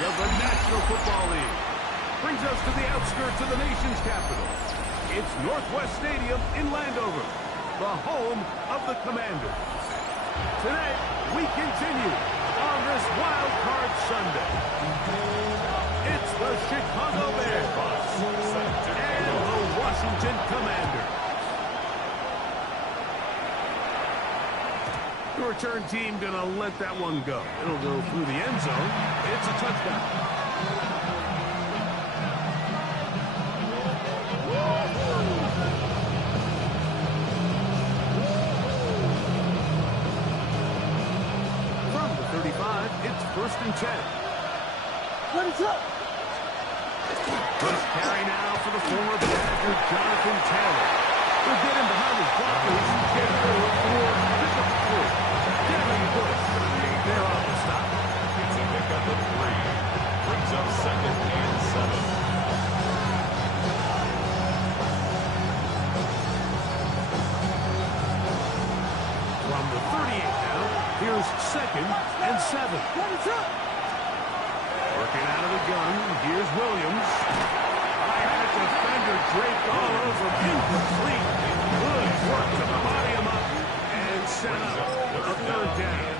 of the National Football League. Brings us to the outskirts of the nation's capital. It's Northwest Stadium in Landover, the home of the Commanders. Today, we continue on this Wild Card Sunday. It's the Chicago Bears and the Washington Commanders. The return team gonna let that one go. It'll go through the end zone. It's a touchdown. From the 35, it's 1st and 10. What is up? First carry now for the former Badger, Jonathan Taylor. He'll get him behind his blockers. Get through for pickup 3. Devin Bush, they're on the stop. It's a pickup of 3. Brings up 2nd and 7. From the 38 now, here's 2nd and 7. What is up? Working out of the gun, here's Williams. I had a defender draped all over him. Incomplete. Good work to body him up and set up a 3rd down.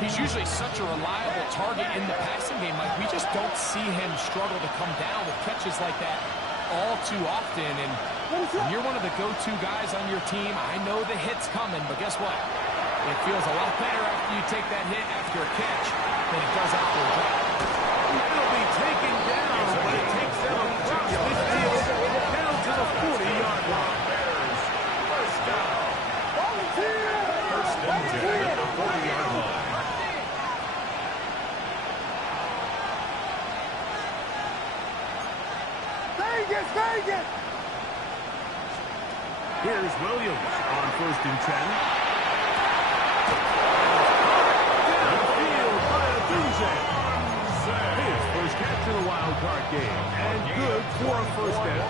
He's usually such a reliable target in the passing game. Like, we just don't see him struggle to come down with catches like that all too often. And when you're one of the go-to guys on your team, I know the hit's coming, but guess what? It feels a lot better after you take that hit after a catch than it does after a drop. It'll be taken down, but it takes them across midfield down to the 40-yard line. First down. First and 10 at the 40-yard line. Vegas! Here's Williams on 1st and 10. Downfield by Adunze. His first catch of the wild card game, and good for a 1st down.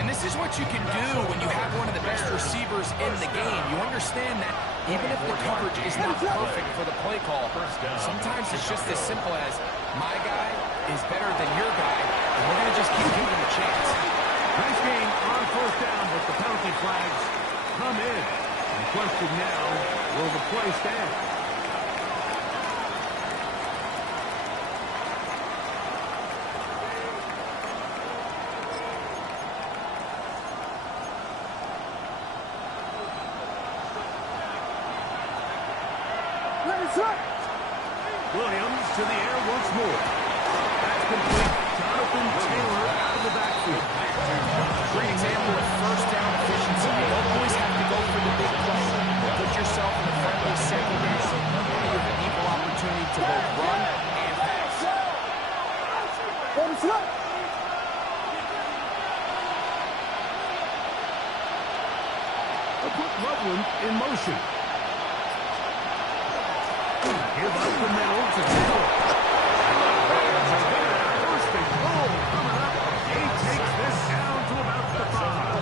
And this is what you can do when you have one of the best receivers in the game. You understand that even if the coverage is not perfect for the play call, sometimes it's just as simple as my guy is better than your guy, and we're going to just keep giving him a chance. Nice game on 1st down, but the penalty flags come in. The question now, will the play stand? Williams to the air once more. That's complete. Jonathan Taylor out of the backfield. Great example of 1st down efficiency. You don't always have to go for the big play. Put yourself in a friendly secondary. You have an equal opportunity to both run and pass. What is up? They'll put Loveland in motion. Give up the middle to Taylor. First and goal coming up. He takes this down to about the 5.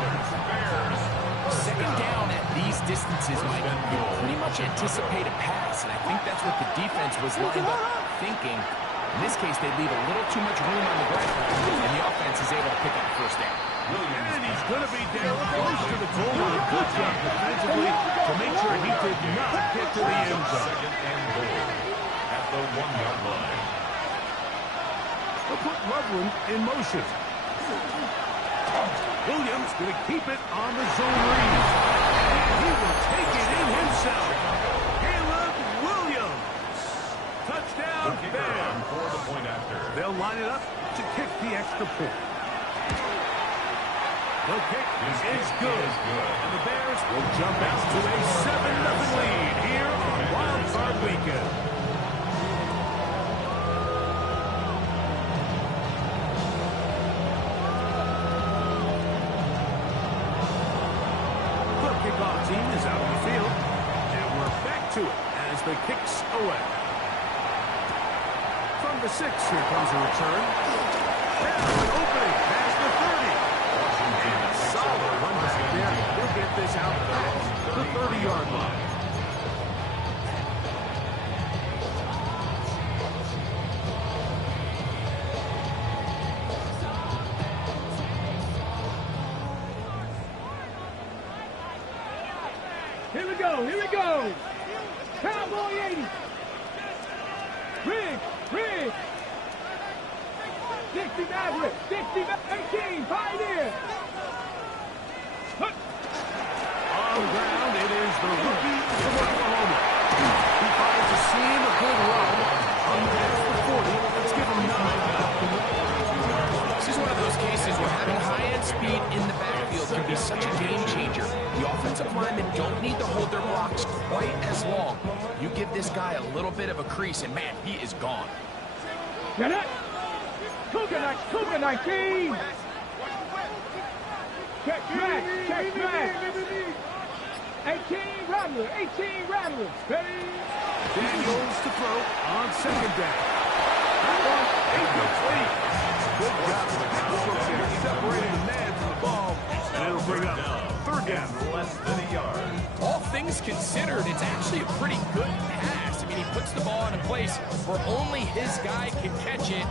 2nd down at these distances, Mike, you pretty much anticipate a pass, and I think that's what the defense was lined up thinking. In this case, they leave a little too much room on the ground, and the offense is able to pick up 1st down. And he's going to be down close to the goal line. Good job defensively to make sure he did not get to the end zone. 2nd and goal at the 1-yard line. They'll put Loveland in motion. Williams going to keep it on the zone read. And he will take it in himself. Caleb Williams. Touchdown, Bears. For the point after. They'll line it up to kick the extra point. The kick is good. And the Bears will jump out to a 7-0 lead here on Wild Card Weekend. The kickoff team is out on the field. And we're back to it as the kick's away. From the 6, here comes a return. Now an opening past the 30. Solid run back there. He'll get this out past the 30-yard line. we go. Here we go. Cowboy 80. Rig. 60 Maverick. 18. Pioneer. On the ground, it is the rookie from Oklahoma. He finds a seam, a good run. Past the 40. Let's give him 9. This is one of those cases where having high-end speed in the backfield can be such a game changer. The offensive linemen don't need to hold their blocks quite as long. You give this guy a little bit of a crease, and man, he is gone. Get it. Cougar 19. Check back. 18 Rattler. Ready. Daniels to throw on second down. That one incomplete. Good job of the pass rush there, separating the man from the ball, and it'll bring up third down. Less than a yard. All things considered, it's actually a pretty good pass. I mean, he puts the ball in a place where only his guy can catch it.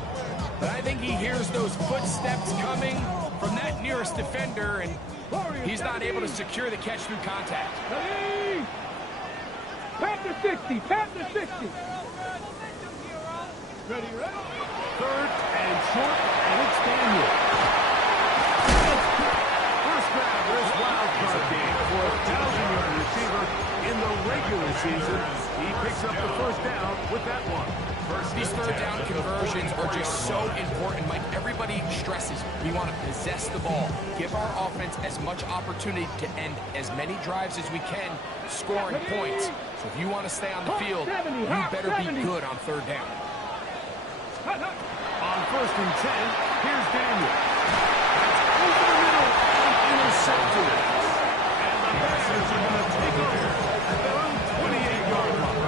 But I think he hears those footsteps coming from that nearest defender, and he's not able to secure the catch through contact. Ready. Panther 60. Ready. Third and short, and it's Daniel. First grab of this wild card game for a 1,000-yard receiver in the regular season. He picks up the first down with that one. These third down conversions are just so important, Mike. Everybody stresses we want to possess the ball, give our offense as much opportunity to end as many drives as we can, scoring points. So if you want to stay on the field, you better be good on third down. On first and 10, here's Daniel. That's over the middle and intercepted. And the Bears are going to take over at their own 28-yard line.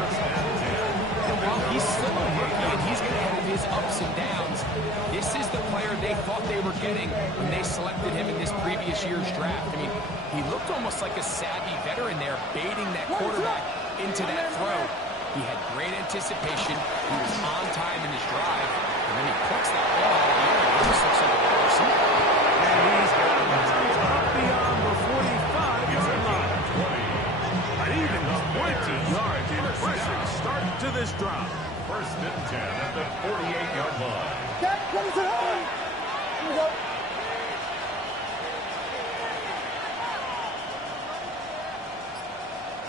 Well, he's still a rookie, and he's going to have his ups and downs. This is the player they thought they were getting when they selected him in this previous year's draft. I mean, he looked almost like a savvy veteran there, baiting that quarterback into that throw. He had great anticipation. He was on time in his drive, and then he puts that ball out of the air. It almost looks like a wide receiver. And he's got up beyond the 45-yard line. An even 20 yards. Impressive start to this drive. First and 10 at the 48-yard line. Jack, come to home. Here we go.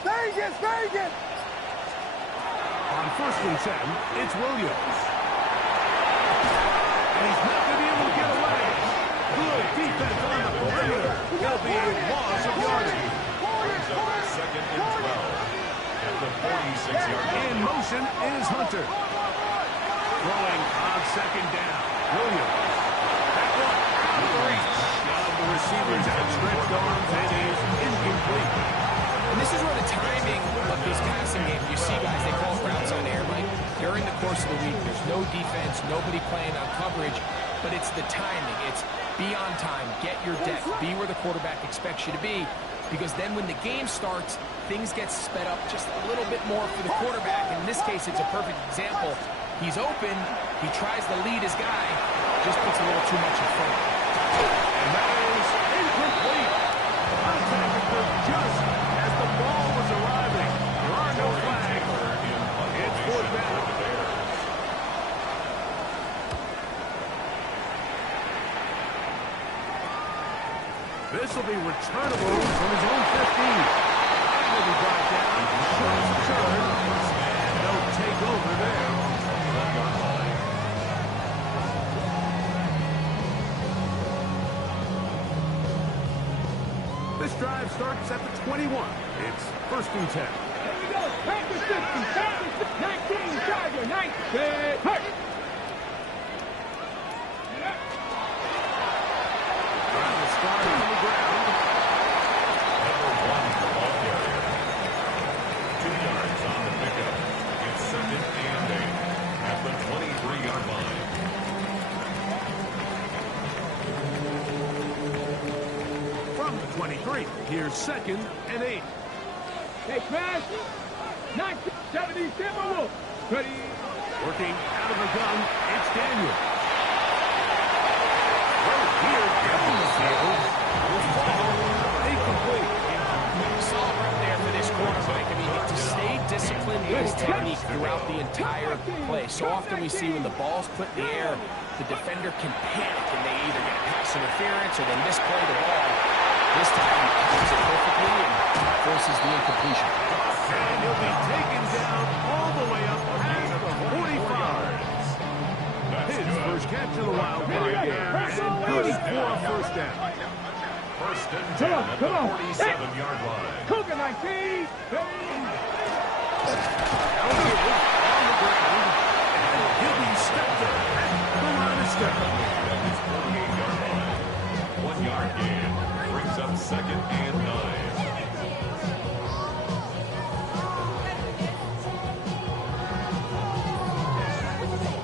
Vegas. On first and 10, it's Williams. And he's not going to be able to get away. Good defense on the perimeter. That'll be a loss of yardage. Brings up second and 12 at the 46-yard line. In motion is Hunter. Throwing on second down. Williams. That one out of reach of the receiver's outstretched arms, and is incomplete. And this is where the timing of this passing game, you see guys, they call routes on air, Mike. During the course of the week, there's no defense, nobody playing on coverage, but it's the timing. It's be on time, get your depth, be where the quarterback expects you to be, because then when the game starts, things get sped up just a little bit more for the quarterback. In this case, it's a perfect example. He's open, he tries to lead his guy, just puts a little too much in front. And that is incomplete. Contact occurred just as the ball was arriving. There are no flags. It's fourth down. This will be returnable from his own 15. Will be brought down. Short return. And they'll take over there. This drive starts at the 21. It's first and 10. Here we go. Panther 60. 19. Tiger. 19. Hey. Trying to start on the ground. Number 1 for ball carrier. 2 yards on the pickup. It's second and 8 at the 23-yard line. From the 23, here's second and 8. Hey, Crash. 1970 Timberwolves. Ready. Working out of the gun, it's Daniel. Right here down the field. Will fall incomplete. Solid right there for this corner, Mike. I mean, to stay disciplined with his technique throughout the entire play. So often we see when the ball's put in the air, the defender can panic, and they either get pass interference or they misplay the ball. This time, he catches it perfectly and forces the incompletion. And he'll be taken down all the way up past the 45. His first catch of the wild card game, and good for a first down. First and 10 at the 47-yard line. Cougar 19. On the ground, and he'll be stepped up at the line of scrimmage. At his 48-yard line. 1 yard gain brings up second and 9.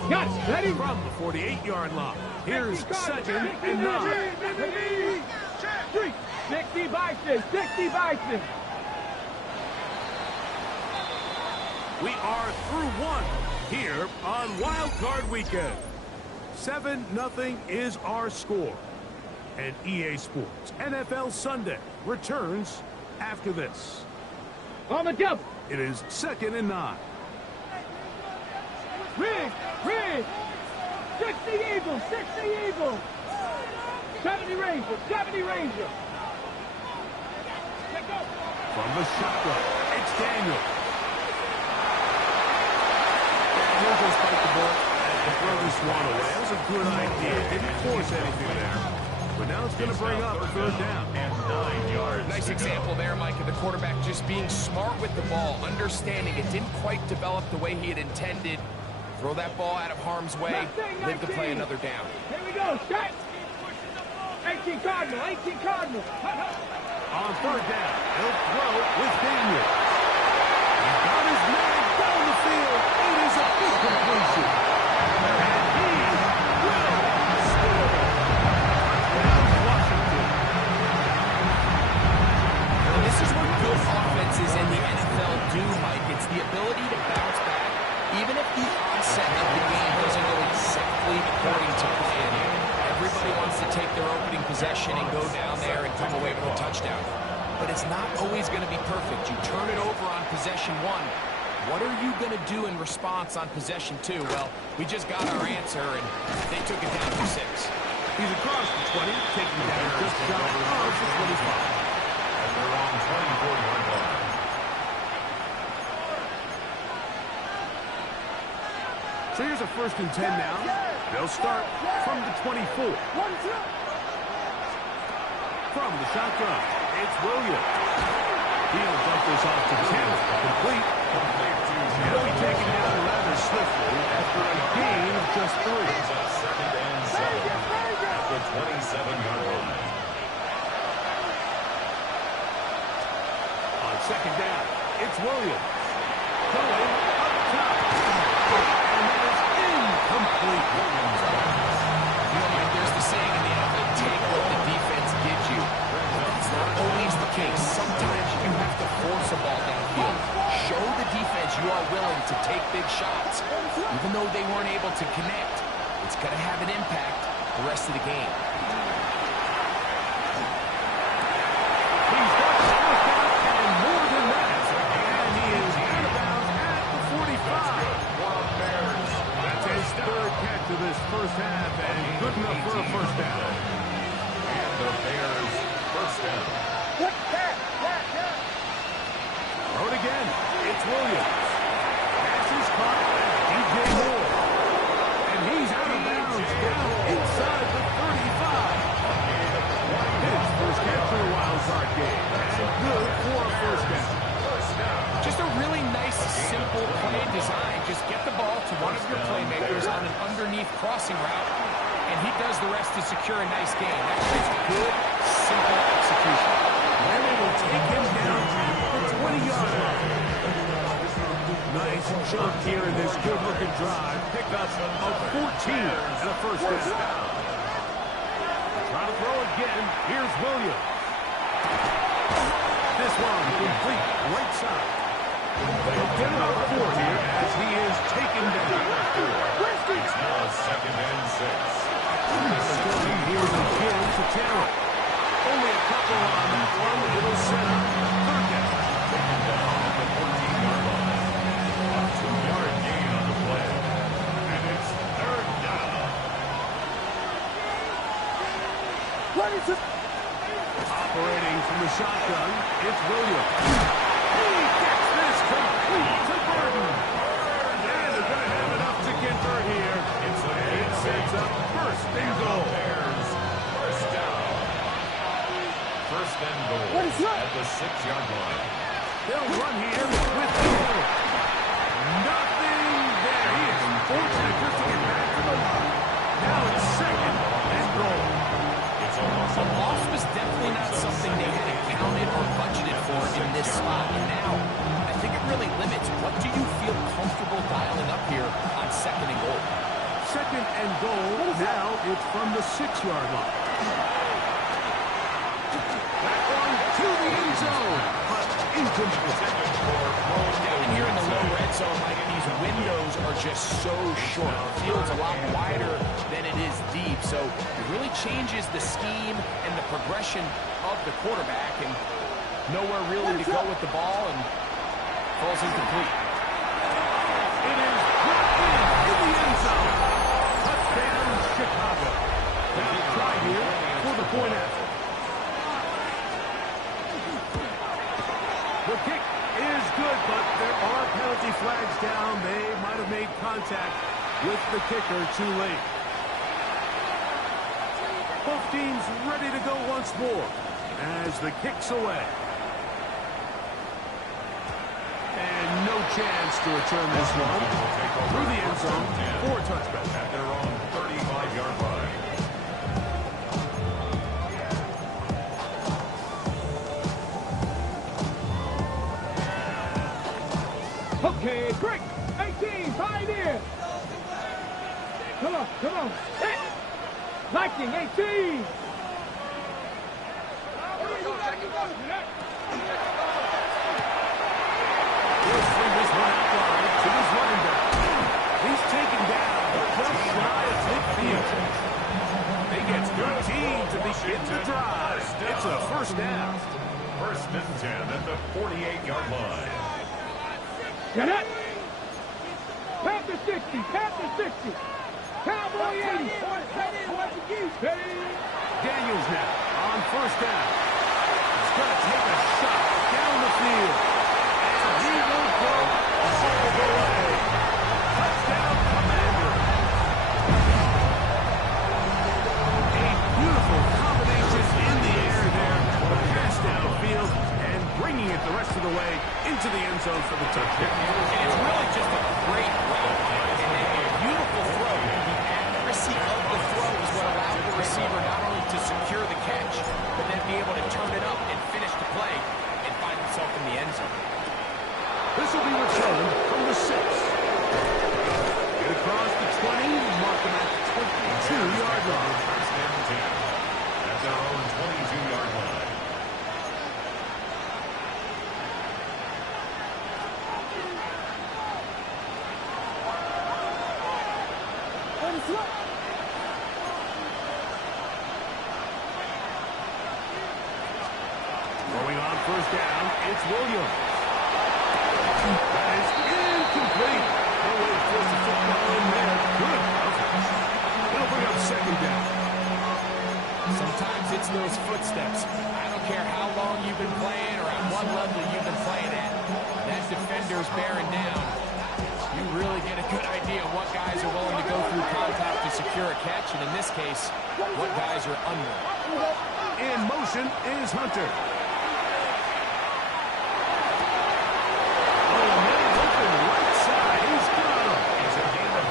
Got it. Ready? From the 48-yard line, here's second and 9. 60 Bison. 60 Bison. We are through one here on Wild Card Weekend. 7-0 is our score. And EA Sports NFL Sunday returns after this. On the double. It is second and 9. Rig. 60 Eagles. 60 Eagles. 70 Ranger. 70 Ranger. From the shotgun, it's Daniel. And he'll just fight the ball and throw this one away. That was a good idea. Didn't force anything there. But now it's going to bring up third down. And 9 yards. Nice example there, Mike, of the quarterback just being smart with the ball, understanding it didn't quite develop the way he had intended. Throw that ball out of harm's way, live to play another down. Here we go. Shot. 18 Cardinal. 18 Cardinal. On third down, he'll throw with Daniel. He got his man down the field. It is a big completion. And he will score. Touchdown, Washington. And this is what good offenses in the NFL do, Mike. It's the ability to bounce back, even if the onset of the game doesn't go exactly according to plan. Everybody wants to take their opening possession and go down there and come away with a touchdown. But it's not always going to be perfect. You turn it over on possession 1. What are you going to do in response on possession 2? Well, we just got our answer, and they took it down to 6. He's across the 20, taking down just shy of the 25. And they're on 24-yard line. So here's a first and 10 now. They'll start from the 24. From the shotgun, it's Williams. He'll dump this off to 10. Complete. He'll be taken down rather swiftly after a gain of just 3. It's a second and 7 at the 27-yard line. On second down, it's Williams. Going up top. And that is incomplete. Williams. You know, Mike, there's the saying in the NFL, take what the defense gives you. But that's not always the case. Sometimes you have to force a ball downfield. Show the defense you are willing to take big shots. Even though they weren't able to connect, it's going to have an impact the rest of the game. He's got the first down and more than that. And he is out of bounds at the 45. That's his third catch of this first half, and good enough for a first down. And the Bears first down. Throw it again. It's Williams. Pass is caught by DJ Moore. And he's out of bounds down inside the 35. His first catch of the wild card game. And good for a first down. Just a really nice, simple play design. Just get the ball to one of your playmakers on an underneath crossing route, and he does the rest to secure a nice gain. That's just good, simple execution. And they will take him down to the 20-yard line. Nice jump here in this good-looking drive. Pick up a 14 and a first down. Try to throw again. Here's Williams. This one complete right side. They'll get it on 4 here as he is taken down. It's now second and 6. Here's again to Taylor. Only a couple on that one. It'll set up third down. Operating from the shotgun, it's Williams. He gets this complete to Burton. And they're going to have enough to convert here. It sets up first and goal. First down. First and goal at the 6-yard line. They'll run here with the goal. Nothing there. He is fortunate just to get back to the line. Now it's second and goal. The loss was definitely not something they had accounted or budgeted for in this spot. And now, I think it really limits what do you feel comfortable dialing up here on second and goal. Second and goal. Now it's from the 6-yard line. That one to the end zone, but incomplete. Down here in the low red zone, Mike, these windows are just so short. The field's a lot wider than it is deep, so it really changes the scheme and the progression of the quarterback, and nowhere really to go with the ball, and falls incomplete. It is dropped in the end zone. Touchdown, Chicago. They'll try here for the point after. The kick is good, but there are penalty flags down. They might have made contact with the kicker too late. Both teams ready to go once more as the kick's away. And no chance to return this one through the end zone for a touchback. At their own 35-yard line. Okay, quick. 18, pioneer. Come on. Hit. Lightning, 18. He'll swing this one out wide to his running back. He's taken down just shy of midfield. He gets 13 to begin the drive. It's a first down. First and 10 at the 48-yard line. Get it. Panther 60, Panther 60. Cowboy 80. Daniels now on first down. He's going to take a shot down the field. And he will go all the way. Touchdown, Commander. A beautiful combination in the air there. Pass downfield and bringing it the rest of the way into the end zone for the touchdown. And it's really just a great route and a beautiful throw. The accuracy of the throw is what allowed the receiver not only to secure the catch, but then be able to turn it up and finish the play and find himself in the end zone. This will be returned from the 6. Get across the 20, mark them at the 22-yard line. First and 10 at their own 22-yard line. Throwing on first down, it's Williams. That is incomplete. No way to force the football in there. Good coverage. It'll bring up second down. Sometimes it's those footsteps. I don't care how long you've been playing or at what level you've been playing at. That defender's bearing down. You really get a good idea of what guys are willing to go through contact to secure a catch, and in this case, what guys are under. In motion is Hunter. Oh, man, open right side. He's got him.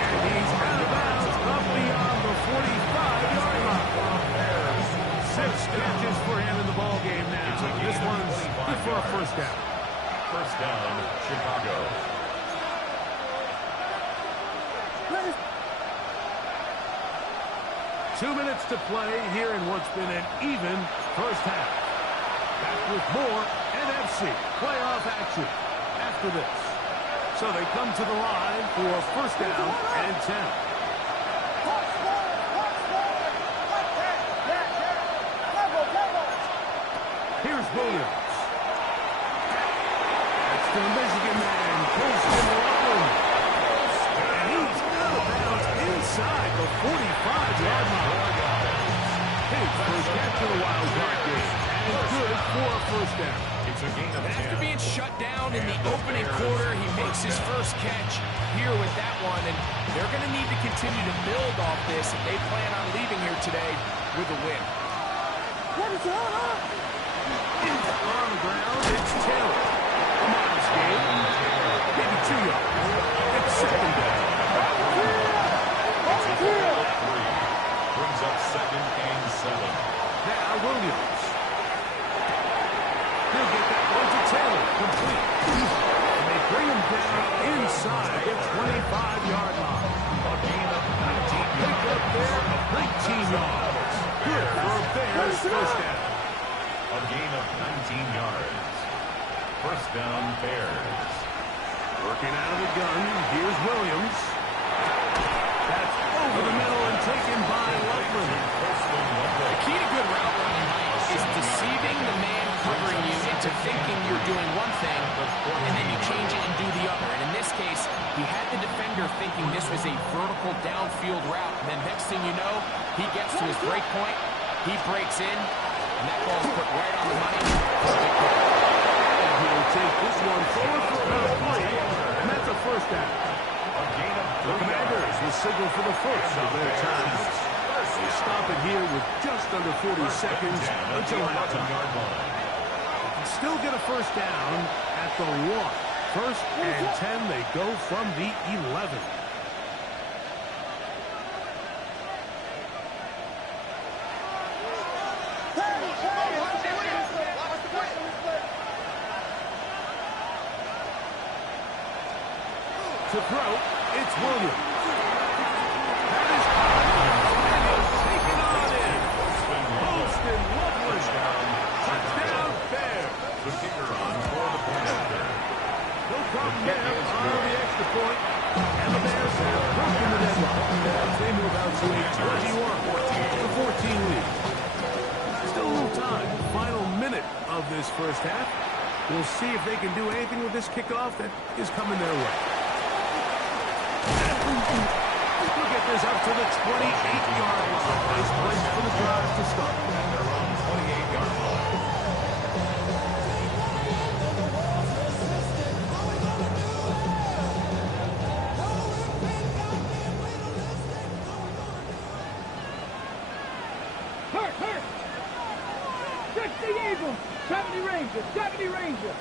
And he's out of bounds up beyond the 45-yard line. 6 catches for him in the ball game now. This one's good for a first down. First down, Chicago. Two minutes to play here in what's been an even first half. Back with more NFC playoff action after this. So they come to the line for first down and 10. Here's Williams. That's to the Michigan man, Colston Loveland. And he's out of bounds inside the 45-yard line. his first catch in a wild card game. And good for a first down. It's a gain of 10. After being shut down in the opening quarter, he makes his first catch here with that one, and they're going to need to continue to build off this if they plan on leaving here today with a win. What is going on? It's on the ground. It's Taylor. A modest gain. Maybe 2 yards. It's second down. Brings up 2nd and 7. Now Williams. He'll get that one to Taylor. Complete. And they bring him down inside the 25-yard line. A gain of 19 Pick up there of 19 yards. Good for a Bears first down. A gain of 19 yards. First down, Bears. Working out of the gun. Here's Williams. That's over the middle and taken by Loveland. The key to good route running, Mike, is deceiving the man covering you into thinking you're doing one thing, and then you change it and do the other. And in this case, he had the defender thinking this was a vertical downfield route, and then next thing you know, he gets to his break point, he breaks in, and that ball's put right on the money. And he'll take this one forward for about 3, and that's a first down. The Commanders will signal for the first of their timeouts. They stop it here with just under 40 seconds until halftime. Still get a first down at the 1. First and 10, they go from the 11. To throw, it's Williams. That is taken on in. Holston Loveland. Touchdown, Bears. The kicker on for the point after. No problem there on the extra point. And the Bears have broken the deadlock as they move out to a 21-14 lead. Still a little time. Final minute of this first half. We'll see if they can do anything with this kickoff that is coming their way. Look at this up to the 28-yard line. Nice place for the drive to start. And they're on 28-yard line. Hurt! 60 Eagles, 70 Rangers, 70 Rangers.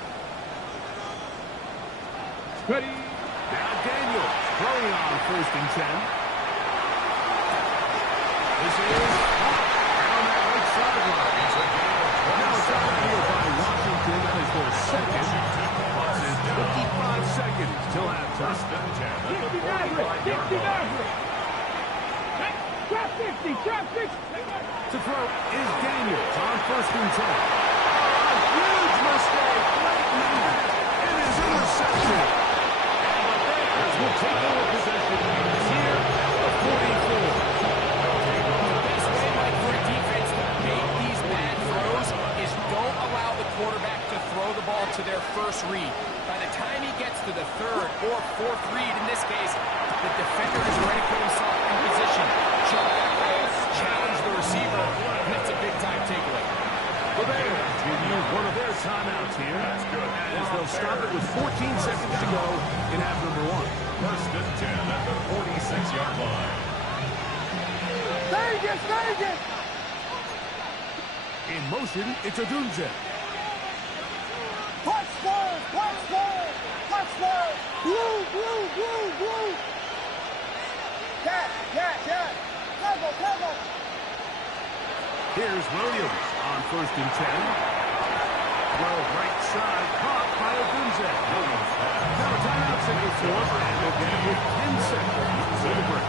Ready? Now Daniels throwing on first and 10. This is down that right sideline. Now it's out here by Washington. That is their second. Plus is 55 seconds till halftime. First and 10 at the 50 Maverick, 45-yard 50 line. Maverick. Trap 50, trap 50. To throw is Daniels on first and 10. A huge mistake. Late in the net. It is intercepted. Will take over possession here at the 44. The best way, Mike, for a defense to make these bad throws is don't allow the quarterback to throw the ball to their first read. By the time he gets to the third or fourth read, in this case, the defender has already put himself in position. Jump back pass, challenge the receiver, and that's a big-time takeaway. The Bears will use one of their timeouts here as they'll stop it with 14 seconds to go in half number 1. First and 10 at the 46-yard line. Vegas! In motion, it's Odunze. Touchdown! Blue! Cat! Cover! Here's Williams on first and 10. Well, right side, caught by Odunze. Now a timeout signal for him, and we'll get him with 10 seconds for the break.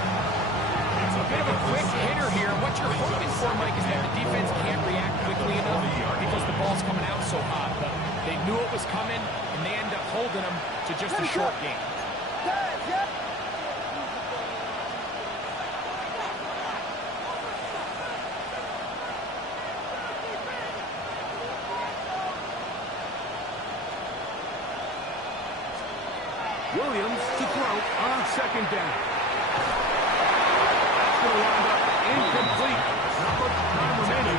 It's a bit of a quick hitter here. What you're hoping for, Mike, is that the defense can't react quickly enough because the ball's coming out so hot. But they knew it was coming, and they end up holding them to just a short game. Williams to throw on second down. That's going to wind up incomplete. Not much time remaining.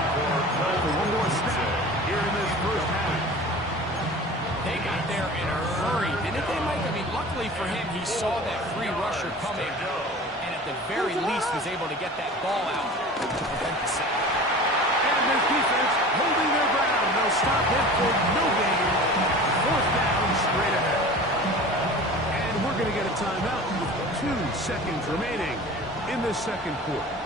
the very least, was able to get that ball out to prevent the sack. And this defense holding their ground. They'll stop him for no gain. Fourth down, straight ahead. And we're going to get a timeout with 2 seconds remaining in this second quarter.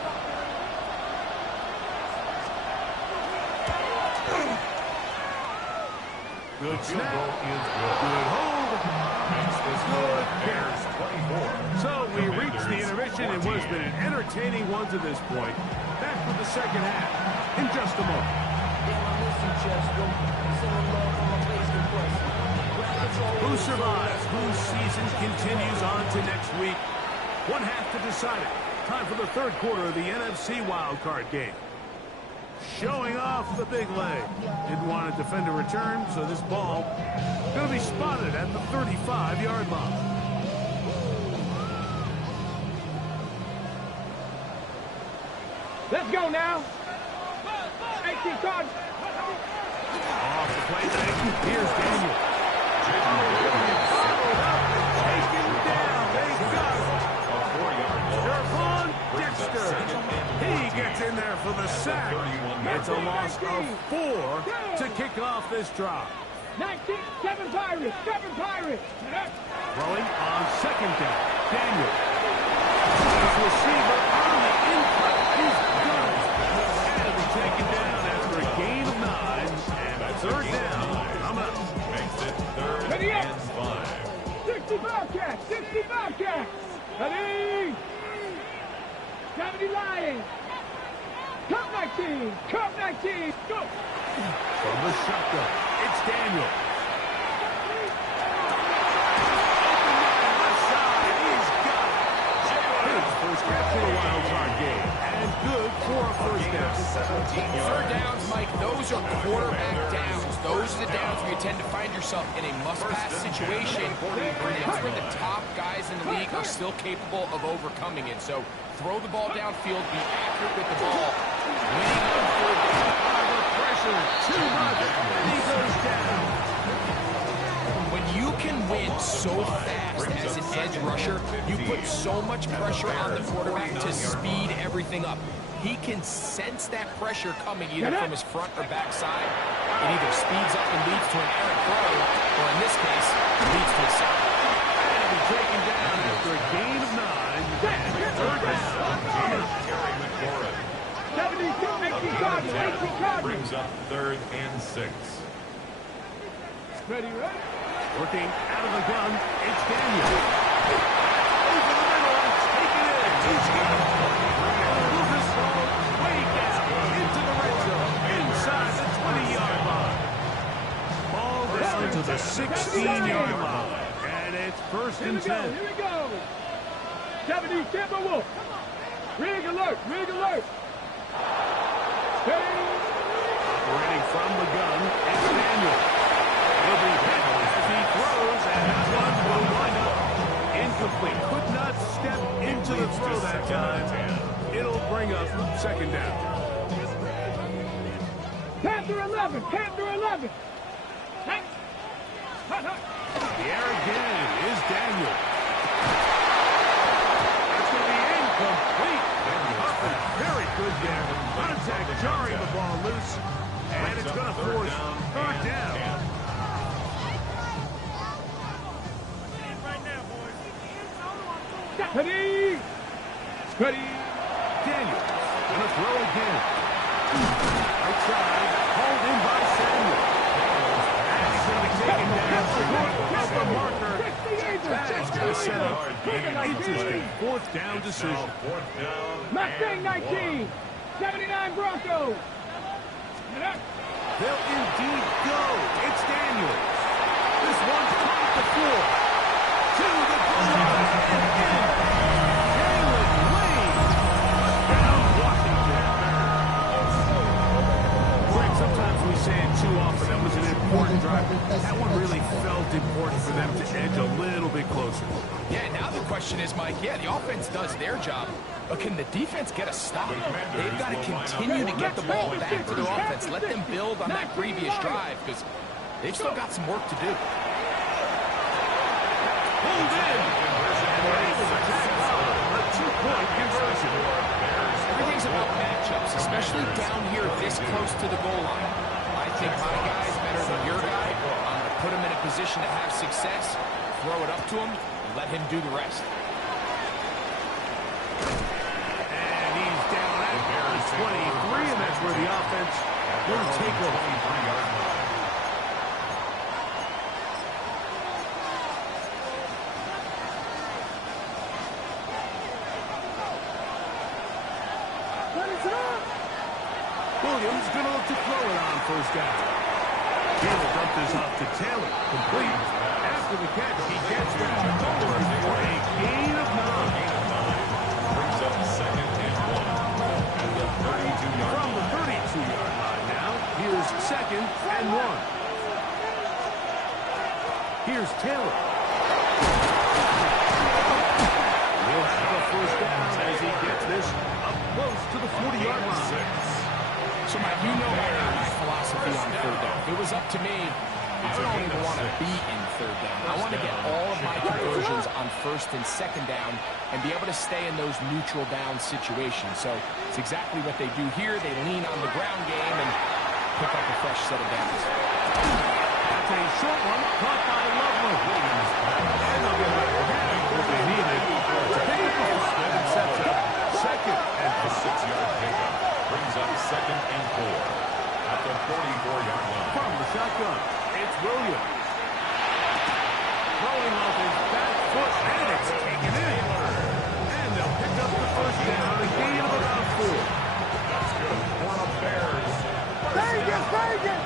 Good snap. Good hold. Makes the score Bears 24. So we reach the intermission in what has been an entertaining one to this point. Back with the second half in just a moment. Who survives? Whose season continues on to next week? One half to decide it. Time for the third quarter of the NFC wildcard game. Showing off the big leg. Didn't want to defend a return, so this ball going to be spotted at the 35-yard line. Let's go now. 18 cards. Off the play thing. Here's Daniel. Followed up and taken down. They got it. Stephon Dexter. He gets in there for the sack. It's a loss of 4 to kick off this drive. 19, 7 Pirates, 7 Pirates. Throwing on second down. Daniel. His receiver on the in-cut. He's got it. And it'll be taken down after a gain of 9. And third down. I'm out. Makes it third Ready up. and 5. 60 Bobcats, 60 Bobcats. Ready. 70 Lions. Cup 19, Cup 19. Go. From the shotgun, it's Daniel. Left side, he's got it. His first catch for the wild card game. And good for a first down. Third downs, Mike, those are quarterback downs. Those are the downs where you tend to find yourself in a must-pass situation. And that's where the top guys in the league are still capable of overcoming it. So throw the ball downfield, be accurate with the ball. Winning on third down. Under pressure, too much, and he goes down. When you can win so fast as an edge rusher, you put so much pressure on the quarterback to speed everything up. He can sense that pressure coming either from his front or back side. It either speeds up and leads to an errant throw, or in this case, leads to a sack. And he'll be taken down after a gain of 9. And third down. 72, 18 cards, 18 cards. Brings up third and 6. Ready, ready. Working out of the gun, it's Daniel. Over the middle, take it in. He's got it. Move this ball way down into the red zone, inside the 20-yard line. Ball down to the 16-yard line. And it's first and 10. Here we go. 70 Timberwolf. Rig alert, rig alert. Operating from the gun, it's Daniel. He'll be hit as he throws, and that one will wind up incomplete. Could not step into the throw that time. It'll bring up second down. Panther 11, Panther 11. The air again is Daniel. It's going to be incomplete. Very good there. Contact jarring the ball loose, and it's going to force third down. Ready. Ready. Daniels going to throw again. Outside, hauled in by Samuel. And he's going to be taken down off the marker. That is going to set up an interesting fourth down decision. Fourth down. Mustang 19. 79 Broncos. They'll indeed go. It's Daniels. This one's caught the floor. To the goal line and in. Jalen Wayne. Down Washington. Greg, sometimes we say it too often. That was an important drive. That one really felt important for them to edge a little bit closer. Yeah, now the question is, Mike, yeah, the offense does their job, but can the defense get a stop? They've got to continue to get the ball back to their offense. Let them build on that previous drive, because they've still got some work to do. Pulled in. And they're able to tackle the 2 two-point conversion. Everything's about matchups, especially down here this close to the goal line. I think my guy's better than your guy. I'm going to put him in a position to have success, throw it up to him, and let him do the rest. And he's down at 23, and that's where the offense will take over. Williams going to look to throw it on first down. He'll dump this off to Taylor. Complete. After the catch, he gets Richard forward for a gain of 9. Brings up second and 1 at the 32-yard line. From the 32-yard line now, here's second and 1. Here's Taylor. He'll have a first down as he gets this up close to the 40-yard line. So, Mike, you know my philosophy on third down. If it was up to me, I don't even want to be in third down. I want to get all of my conversions on first and second down and be able to stay in those neutral down situations. So it's exactly what they do here. They lean on the ground game and pick up a fresh set of downs. That's a short one, caught by Lovely. And they'll get back again if they need it. To pick up the 5 and sets up second and a 6-yard pickup. Brings up second and 4 at the 44-yard line. From the shotgun, it's Williams. Throwing off his back foot, and it's taken in. And they'll pick up the first down, a gain of about 4. That's good for the Bears. Vegas!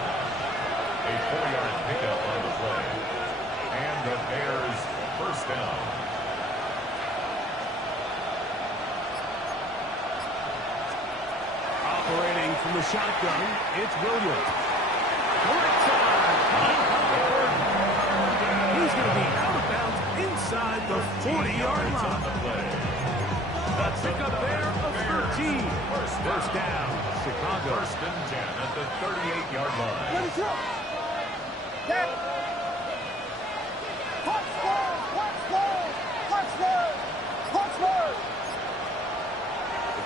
A 4-yard pickup on the play. And the Bears first down. Operating from the shotgun, it's Williams. Right side, he's going to be out of bounds inside the 40-yard line. The pickup there of 13. First down, Chicago. First and 10 at the 38-yard line.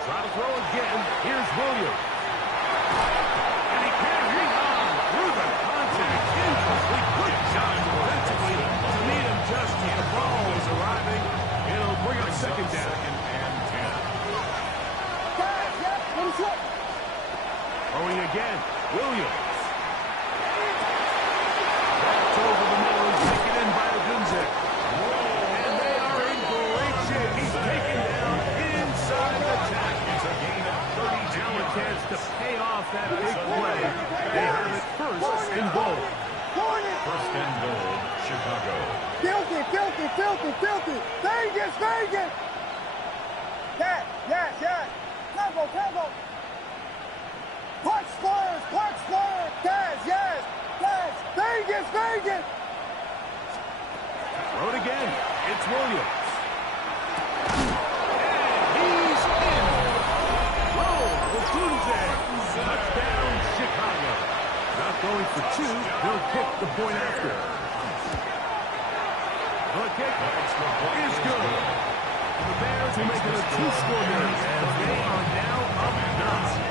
Try to throw again. Here's Williams. And he can't hang on through the contact. Incomplete. Good job defensively to meet him just as the ball is arriving. It'll bring up second down. Second and 10. Throwing again. Williams. Backed over the middle and taken in by Odunze. And they are in great shape. He's taken down inside the tackle. It's a gain of 32 Now a yards. chance to pay off that big play. They have it first and goal. First and goal, Chicago. Filthy! Vegas! Yes! Tempo! Punch Spurs! Yes! Vegas! Throw it again. It's Williams. And he's in. Odunze. Touchdown, Chicago. Not going for 2. They'll kick the point after. The kick is good. And the Bears will make it a 2-score game as they are now up 9.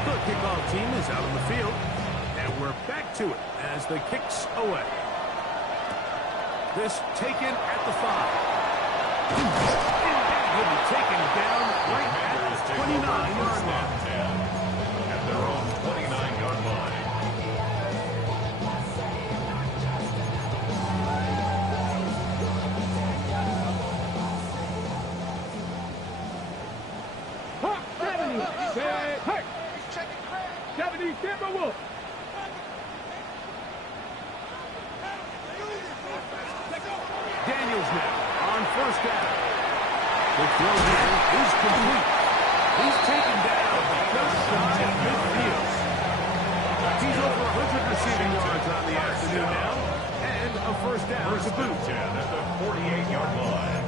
The kickoff team is out on the field. And we're back to it as the kicks away. This taken at the 5. And that will be taken down right at the 29-yard line. At their own 29-yard line. Hot 70. Hey! 70 Timberwolves. Daniels now on first down. The throw here is complete. He's taken down just shy of midfield. He's over 100 receiving yards on the afternoon now. And a first down to boot. 10 at the 48-yard line.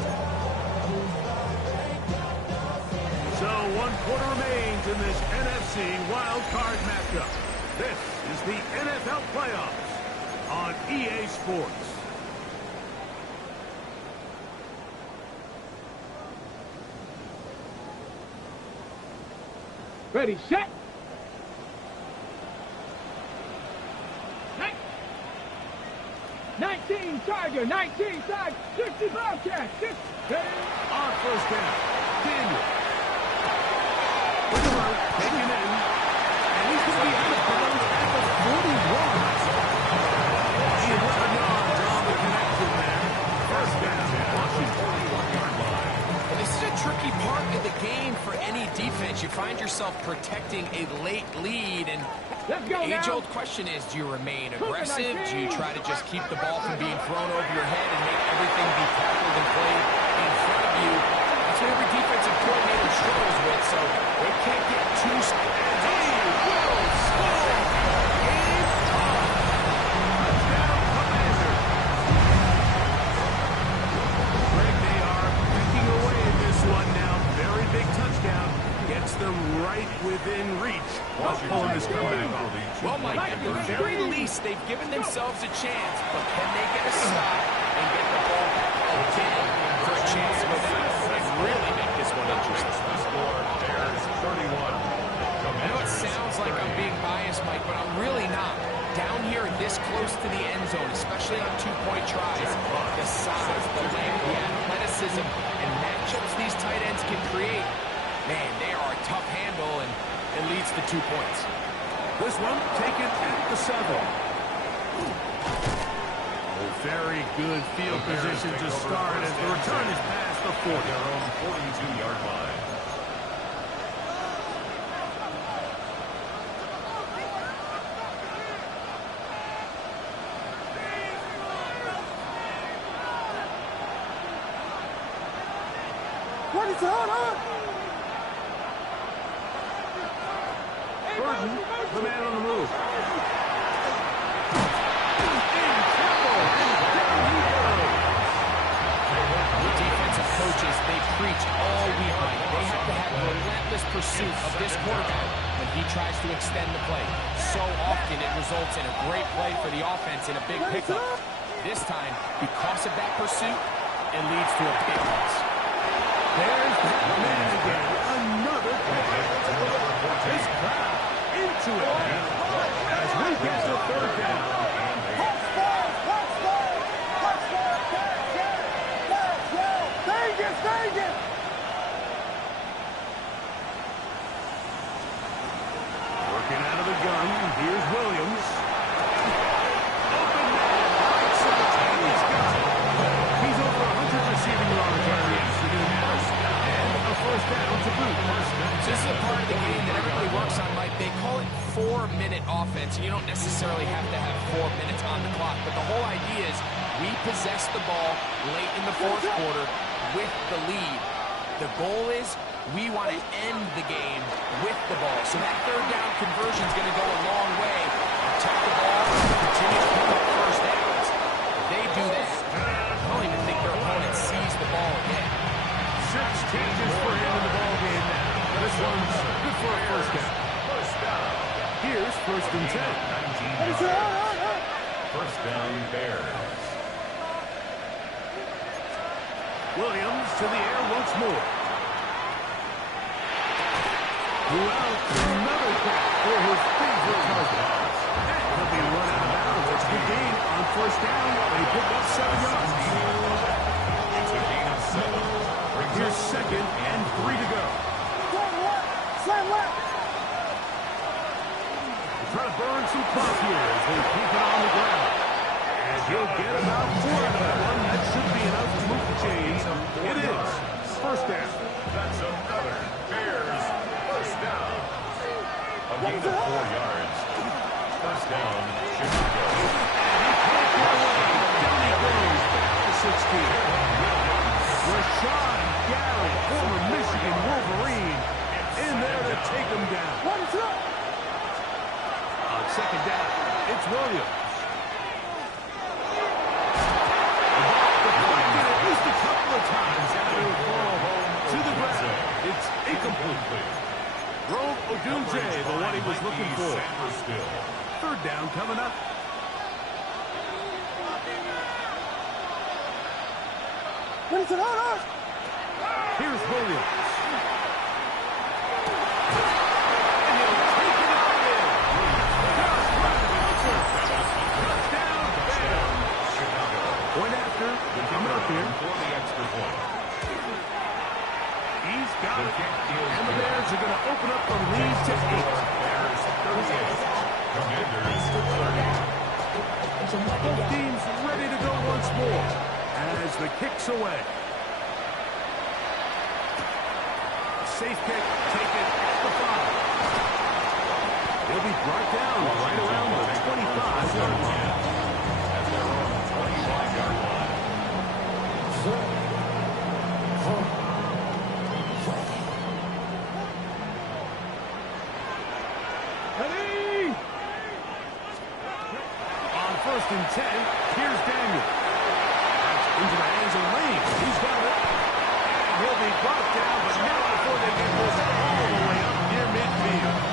So 1 quarter remains in this NFC wild card matchup. This is the NFL playoffs on EA Sports. Ready, set. 19 Charger, 19 side, 60 Bobcat, 6. On first down, Daniel. Taken in, and he's going to be out of bounds at the 41. 11 yards on the connection there. First down, Washington. 41-yard line. Well, this is a tricky part of the game for any defense. You find yourself protecting a late lead, and Let's go now. age-old question is, do you remain aggressive? Do you try to just keep the ball from being thrown over your head and make everything be tackled and played in front of you? That's what every defensive coordinator struggles with, so they can't get too scared. Gets them right within reach of pulling this comeback off. Well, Mike, at the very least, they've given themselves a chance, but can they get a stop and get the ball back again for a chance to go down and really make this one interesting? The score, Bears 31. I know it sounds like I'm being biased, Mike, but I'm really not. Down here this close to the end zone, especially on two-point tries, the size, the length, the athleticism, and matchups these tight ends can create, man, they are a tough handle, and it leads to 2 points. This one taken at the 7. Very good field position to start as the return is past the 40. Their own 42-yard line. What is on? Burton, the man on the move. The defensive coaches, they preach all week, Mike. They have to have relentless pursuit of this quarterback when he tries to extend the play. So often it results in a great play for the offense and a big pickup. This time, because of that pursuit, it leads to a big loss. There's that man again. Another catch. This crowd into it as we get to third down. Working out of the gun. Here's Williams. Open man. Right side. He's got it. He's over 100 receiving yards already. And a first down to boot. So this is a part of the game that everybody works on, Mike. They call it 4-minute offense. You don't necessarily have to have 4 minutes on the clock, but the whole idea is we possess the ball late in the fourth quarter with the lead. The goal is we want to end the game with the ball. So that third down conversion is going to go a long way. Protect the ball, continue to pick up first downs. If they do that, I don't even think their opponent sees the ball again. 6 changes for him in the ball game now. This one's good for a first down. Here's first and 10. First down, Bears. Williams to the air once more. Well, another catch for his favorite target. And he'll be run out of bounds. It's a gain on first down. They pick up 7 yards. It's a gain of 7. Here's second and 3 to go. Slam left. Trying to burn some clock here as they keep it on the ground. And he'll get about 4 of that one. That should be enough to move the chains. It is. First down. That's another Bears first down. A gain of 4 yards. First down, Chicago. Down he goes. Back to 16. Rashawn Gary, former Michigan Wolverine, in there to take him down. On second down, it's Williams. Deflected at least a couple of times. And he'll fall to the ground. It's incomplete. Rome Odunze, the one he was looking for. Third down coming up. Here's Williams. And the Bears are going to open up the lead to 8. Bears 38. Commanders 30. Both teams ready to go once more as the kick's away. Safe kick taken at the 5. He'll be brought down right around the 25-yard line. At their own 25-yard line. Ready? On 1st and 10, here's Daniel. Into the hands of Lane. He's got it. And he'll be brought down, but not before they get this all the way up near midfield.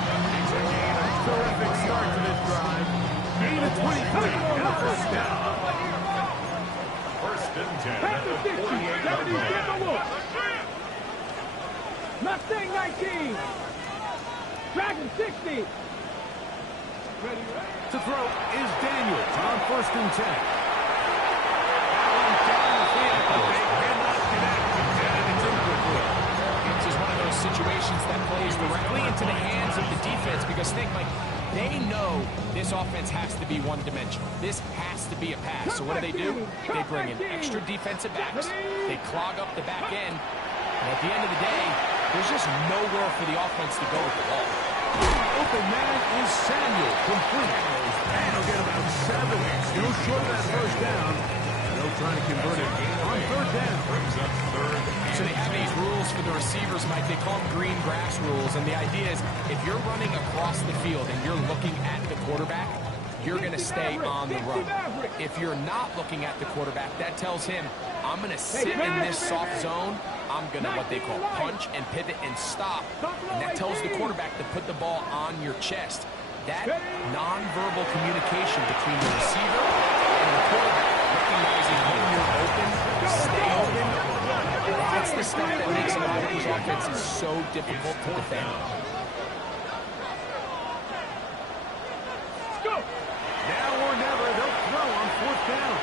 Terrific start to this drive. Gain of 23 and a first down. 1st and 10 Pass at the the 60. 48-yard 70, get the line. look. Mustang 19. Dragon 60. Ready, To throw is Daniels on 1st and 10. That one down the field, but they cannot connect. And it's incomplete. It's just one of those situations that plays directly into the hands of the defense because think, Mike, they know this offense has to be one-dimensional. This has to be a pass. So what do? They bring in extra defensive backs. They clog up the back end. And at the end of the day, there's just nowhere for the offense to go with the ball. Open man is Samuel, complete. And he'll get about 7. Still short of that first down. They'll try to convert it on 3rd down. Brings up 3rd. So they have these rules for the receivers, Mike. They call them green grass rules. And the idea is if you're running across the field and you're looking at the quarterback, you're going to stay on the run. If you're not looking at the quarterback, that tells him, I'm going to sit in this soft zone. I'm going to what they call punch and pivot and stop. And that tells the quarterback to put the ball on your chest. That nonverbal communication between the receiver and the quarterback, recognizing when you're open, stay open, that's the stuff that makes a lot of these offenses so difficult to defend. go. Now or never, they'll throw on 4th down.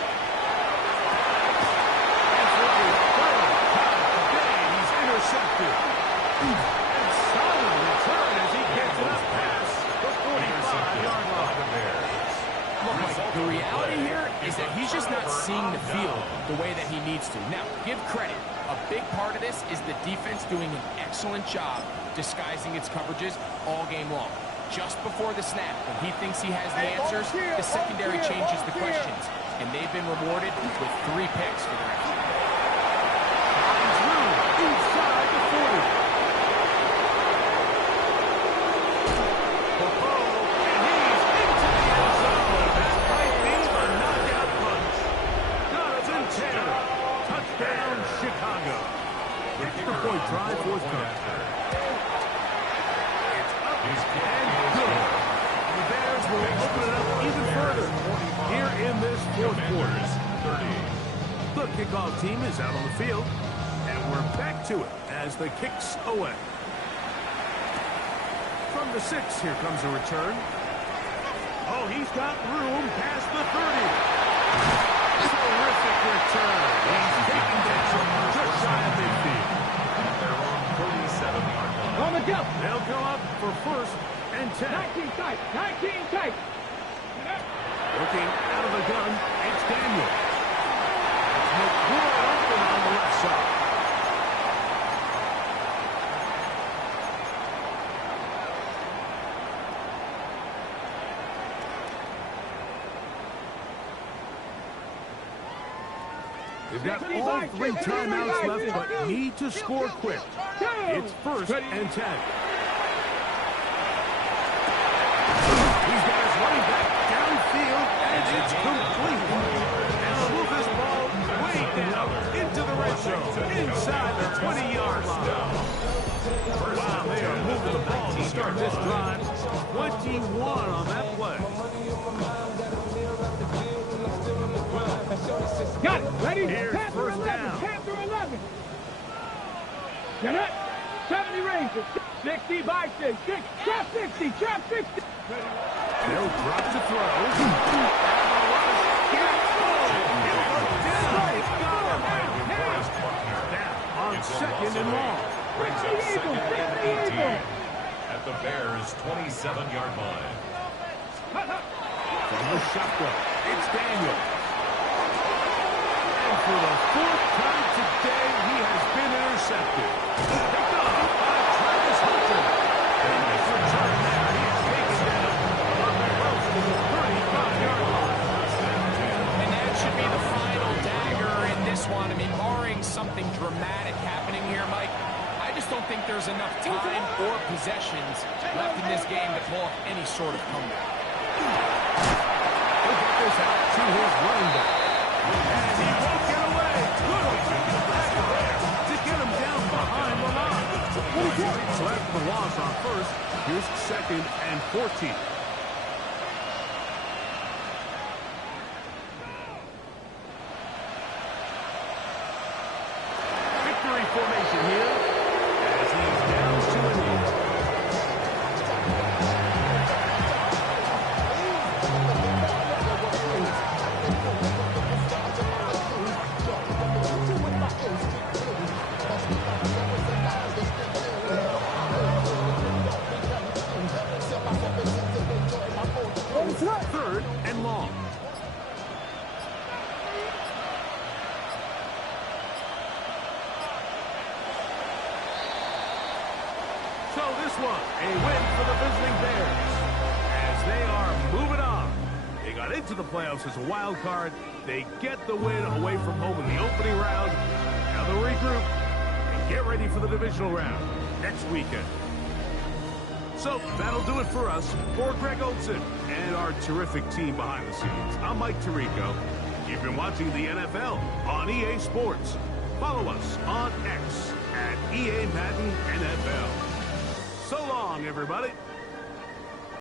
And for the 3rd time today, he's intercepted. And solid return as he gets it up past the 45-yard line. Look, Mike, the reality here is that he's just not seeing the field the way that he needs to. Now, give credit. A big part of this is the defense doing an excellent job disguising its coverages all game long. Just before the snap, when he thinks he has the answers, the secondary changes the questions. And they've been rewarded with 3 picks for their effort. He's through inside the 40. And he's into the end zone. That might be the knockout punch. Donovan Taylor. Touchdown, Chicago. Extra-point try, 4th down. It's up and good. The Bears will open it up even further here in this 4th quarter. 30. The kickoff team is out on the field, and we're back to it as the kick's away. From the 6, here comes a return. Oh, he's got room past the 30. Terrific return. He's taken down just shy of midfield. At their own 37-yard line. On the go. They'll go up for 1st and 10. 19 tight. 19 tight. Looking out of the gun, it's Daniel. It's McCoy open on the left side. They've got all 3 timeouts left, but need to score quick. It's 1st and 10. He's got his running back downfield, and it's complete. And they'll move this ball way down into the red zone, inside the 20-yard line. Wow, they are moving the ball to start this drive. 21 on that play. Got it. Ready? Here's Panther 1st 11. down. Panther 11. Get it. 70 ranges. 60 by 6. Trap 60. Trap 60. They'll drop to throw. On 2nd and long. brings up second and 18 at the Bears' 27-yard line. From the shotgun, it's Daniel. And for the fourth time today, he has been intercepted. Picked up by Travis Hunter. And his return there, he is taken down on the close to the 35-yard line. And that should be the final dagger in this one. I mean, barring something dramatic happening here, Mike, I just don't think there's enough time or possessions left in this game to pull off any sort of comeback. He'll get this out to his running back. And he won't get away. Good offensive tackle there to get him down behind the line. So after the loss on first, here's second and 14. Victory formation here as he's down to a knee. Third and long. So this one, a win for the visiting Bears as they are moving on. They got into the playoffs as a wild card. They get the win away from home in the opening round. Now they'll regroup and get ready for the divisional round next weekend. So that'll do it for us. For Greg Olson and our terrific team behind the scenes, I'm Mike Tirico. You've been watching the NFL on EA Sports. Follow us on X at EA Madden NFL. So long, everybody.